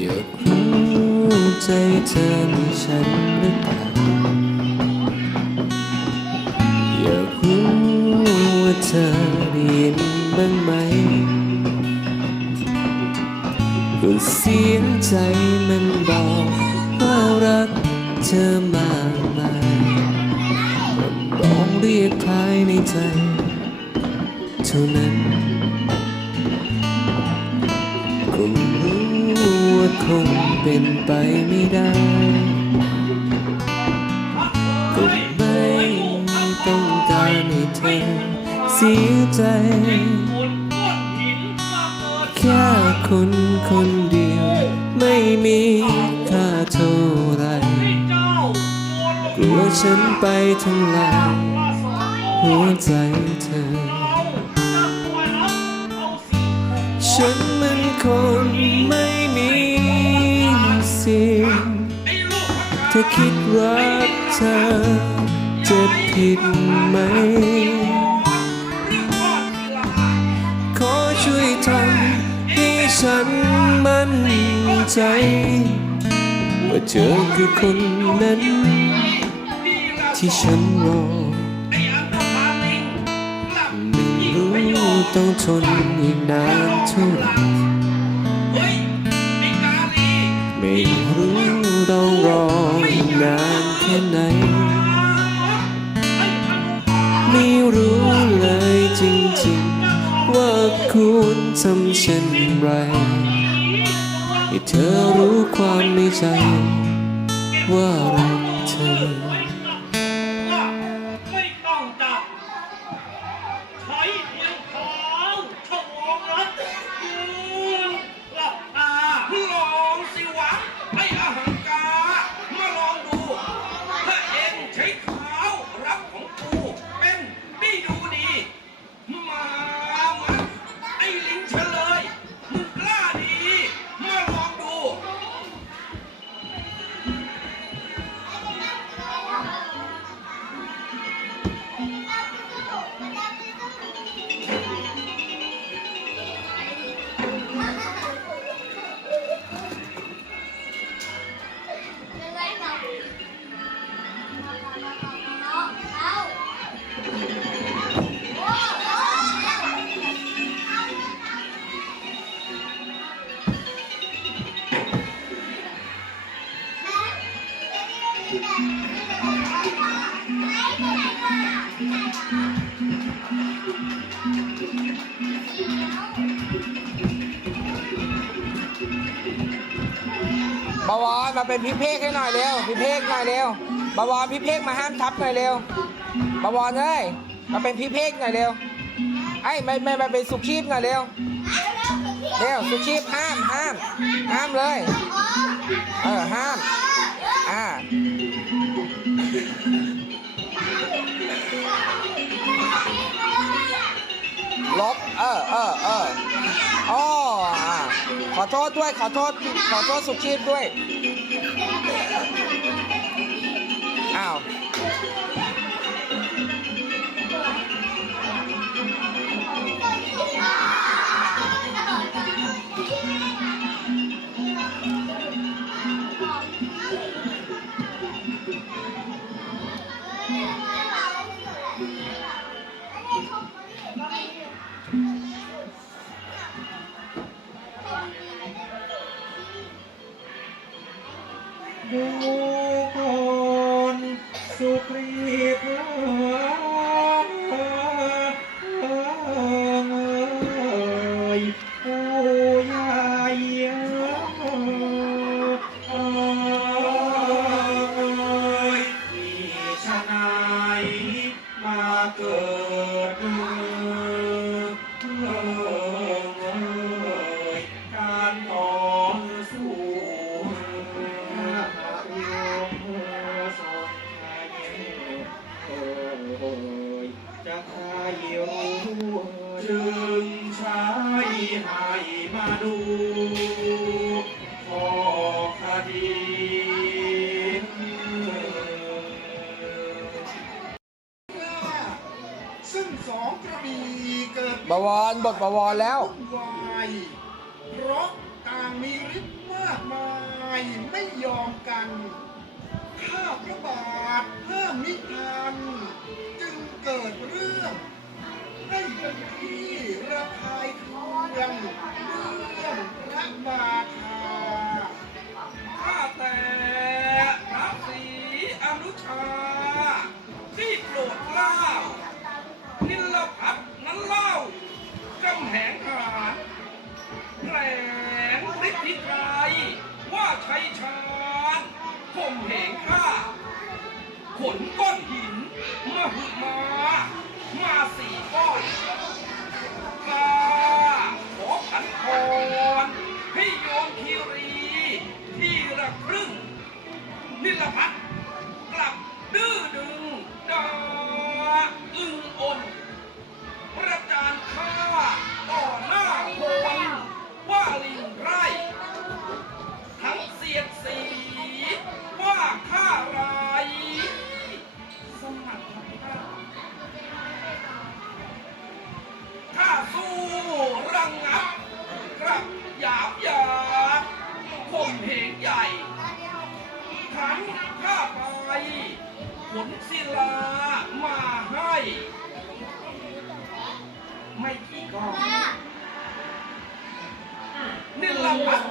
อยากรู้ใจเธอมีฉันหรือเปล่าอยากรู้ว่าเธอได้ยินบ้างไหมก็เสียงใจมันบอกว่ารักเธอมากมายมันร้องเรียกภายในใจเท่านั้นคง งเป็นไปไม่ได้ก็ไม่ต้องการให้เธอเสียใจ แค่คนคนเดียวไม่มีค่าเท่าไรกลัวฉันไปทำลายหัวใจเธอ ฉันมันคนไม่มี เสียงถ้าคิดรักเธอจะผิดไหม ขอช่วยทำให้ฉันมั่นใจ ว่าเธอคือคนนั้น ที่ฉันรอไม่รู้ต้องทนอีกนานเท่าไหร่ รู้ต้องรออีกนานแค่ไหน ไม่รู้เลยจริงๆ ว่าคุณทำเช่นไรให้เธอรู้ความในใจ ว่ารักเธอ บวรมาเป็นพี่เพกให้หน่อยเร็วพี่เพกหน่อยเร็วบวรพี่เพกมาห้ามทับหน่อยเร็วบวรเอ้ยมาเป็นพี่เพกหน่อยเร็วไอ้ไม่ไม่มาเป็นสุชีพหน่อยเร็วเร็วสุชีพห้ามห้ามห้ามเลยเออห้ามอ่า ขอโทษด้วยขอโทษขอโทษสุชีพด้วย ดูก่อนสุก จึงใช้ให้มาดูขอคดีซึ่งสองกระบีเกิดบวรบทบวรแล้ววายเพราะต่างมีฤทธิ์มากมายไม่ยอมกัน ข้าพระบาทพื่มมิทัน ขนก้อนหินมาหุมามาสี่ก้อนกาขอขันคอนพี่โยมคีรี ที่ระครึ่งนิลพัฒน์ หยาบหยาข่มเหงใหญ่ ทั้งข้าไปขนศิลามาให้ ไม่กี่กองนี่ลพัฒ